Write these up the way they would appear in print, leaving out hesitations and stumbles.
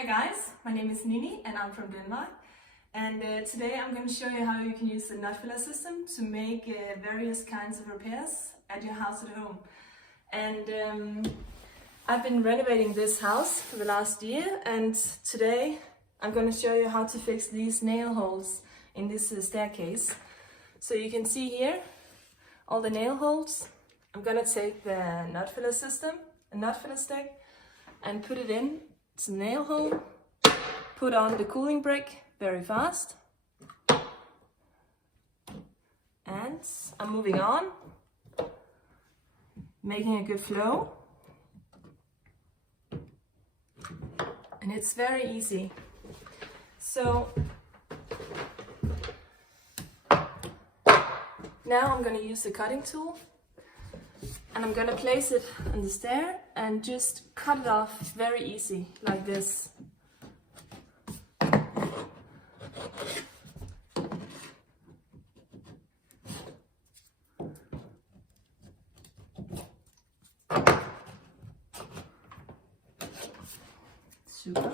Hi guys, my name is Nini and I'm from Denmark, and today I'm going to show you how you can use the nut filler system to make various kinds of repairs at your house at home. And I've been renovating this house for the last year, and today I'm going to show you how to fix these nail holes in this staircase. So you can see here all the nail holes. I'm going to take the nut filler system, a nut filler stick, and put it in the nail hole, put on the cooling brick very fast, and I'm moving on, making a good flow, and it's very easy. So now I'm going to use the cutting tool, and I'm going to place it on the stair and just cut it off very easy, like this. Super.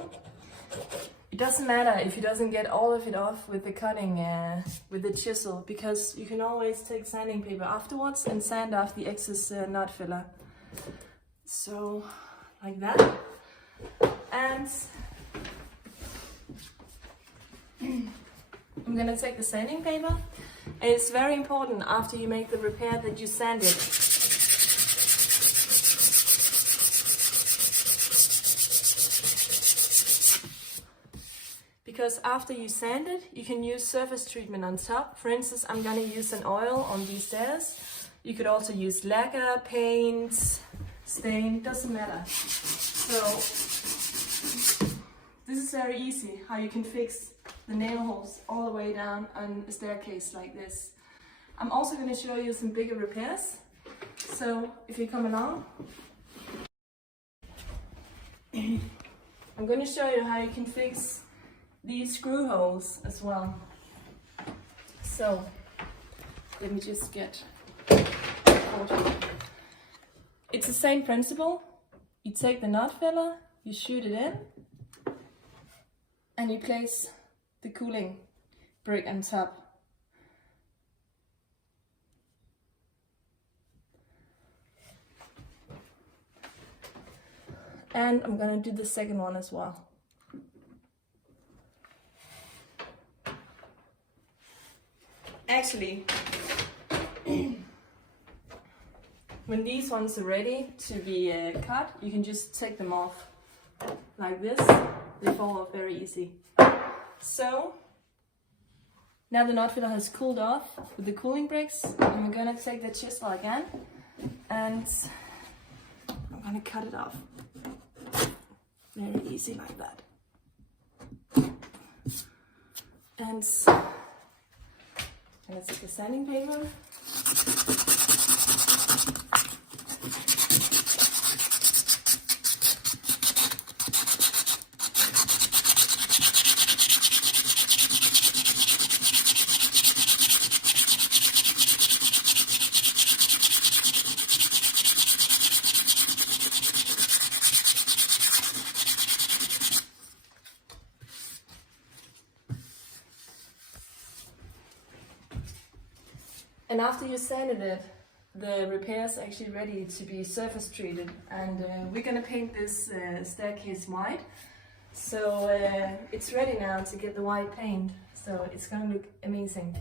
It doesn't matter if you doesn't get all of it off with the cutting, with the chisel, because you can always take sanding paper afterwards and sand off the excess nut filler. So, like that. And I'm gonna take the sanding paper. And it's very important after you make the repair that you sand it. Because after you sand it, you can use surface treatment on top. For instance, I'm going to use an oil on these stairs. You could also use lacquer, paint, stain, doesn't matter. So this is very easy, how you can fix the nail holes all the way down on a staircase like this. I'm also going to show you some bigger repairs. So if you come along, I'm going to show you how you can fix these screw holes as well. So let me just get it's the same principle. You take the nut filler, you shoot it in, and you place the cooling brick on top. And I'm gonna do the second one as well. Actually, when these ones are ready to be cut, you can just take them off like this. They fall off very easy. So now the nut filler has cooled off with the cooling bricks, and I'm gonna take the chisel again and I'm gonna cut it off. Very easy like that. And I'm gonna take the sanding paper. And after you sanded it, the repair is actually ready to be surface treated, and we're gonna paint this staircase white. So it's ready now to get the white paint, so it's gonna look amazing.